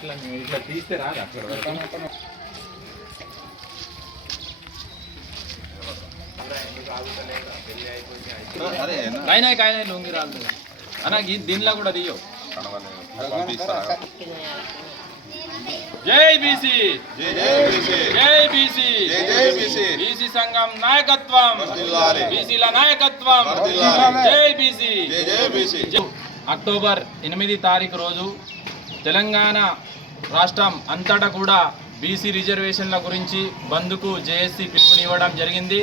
ఇట్లా ఇట్లా తీస్తే రాదు అక్కడ. కాయనాయి కాయనాయి లొంగి రాదు. అన్న దీనిలో కూడా తీయో జై బీసీ. జై బీసీ. బీసీ. సంఘం నాయకత్వం. బీసీల నాయకత్వం. జై బీసీ. అక్టోబర్ ఎనిమిది తారీఖు రోజు తెలంగాణ రాష్ట్రం అంతటా కూడా బీసీ రిజర్వేషన్ల గురించి బంద్కు జేఏసీ పిలుపునివ్వడం జరిగింది.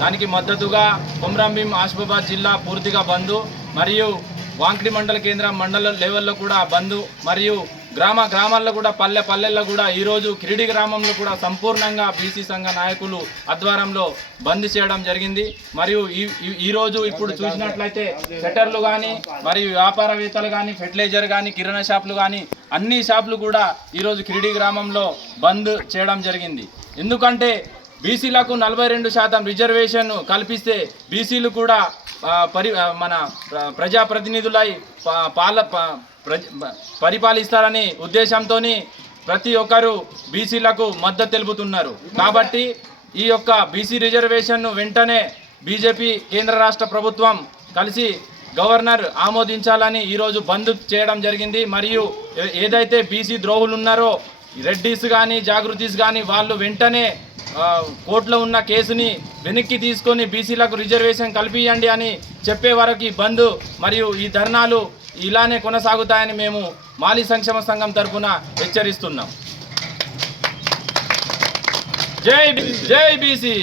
దానికి మద్దతుగా కొమ్రంభీం ఆసిఫాబాద్ జిల్లా పూర్తిగా బంద్. మరియు వాంకిడి మండల కేంద్రం మండల లెవెల్లో కూడా బంద్ మరియు గ్రామ గ్రామాల్లో కూడా పల్లె పల్లెల్లో కూడా ఈరోజు కిరిడి గ్రామంలో కూడా సంపూర్ణంగా బీసీ సంఘ నాయకులు ఆధ్వర్యంలో బంద్ చేయడం జరిగింది. మరియు ఈ ఈ- ఈరోజు ఇప్పుడు చూసినట్లయితే షట్టర్లు కానీ మరియు వ్యాపారవేత్తలు కానీ ఫెర్టిలైజర్ కానీ కిరాణా షాపులు కానీ అన్ని షాపులు కూడా ఈరోజు కిరిడి గ్రామంలో బంద్ చేయడం జరిగింది. ఎందుకంటే బీసీలకు నలభై రెండు శాతం రిజర్వేషన్ కల్పిస్తే బీసీలు కూడా పరి మన ప్ర- ప్రజాప్రతినిధులై పాల ప్రజ పరిపాలిస్తారని ఉద్దేశంతో ప్రతి ఒక్కరు బీసీలకు మద్దతు తెలుపుతున్నారు. కాబట్టి ఈ యొక్క బీసీ రిజర్వేషన్ను వెంటనే బీజేపీ కేంద్ర రాష్ట్ర ప్రభుత్వం కలిసి గవర్నర్ ఆమోదించాలని ఈరోజు బంద్ చేయడం జరిగింది. మరియు ఏదైతే బీసీ ద్రోహులు ఉన్నారో రెడ్డిస్ కానీ జాగృతిస్ కానీ వాళ్ళు వెంటనే కోర్టులో ఉన్న కేసుని వెనక్కి తీసుకొని బీసీలకు రిజర్వేషన్ కల్పించండి అని చెప్పే వరకు ఈ బంద్ మరియు ఈ ధర్నాలు ఇలానే కొనసాగుతాయని మేము మాలీ సంక్షేమ సంఘం తరఫున హెచ్చరిస్తున్నాం. జై జై బీసీ!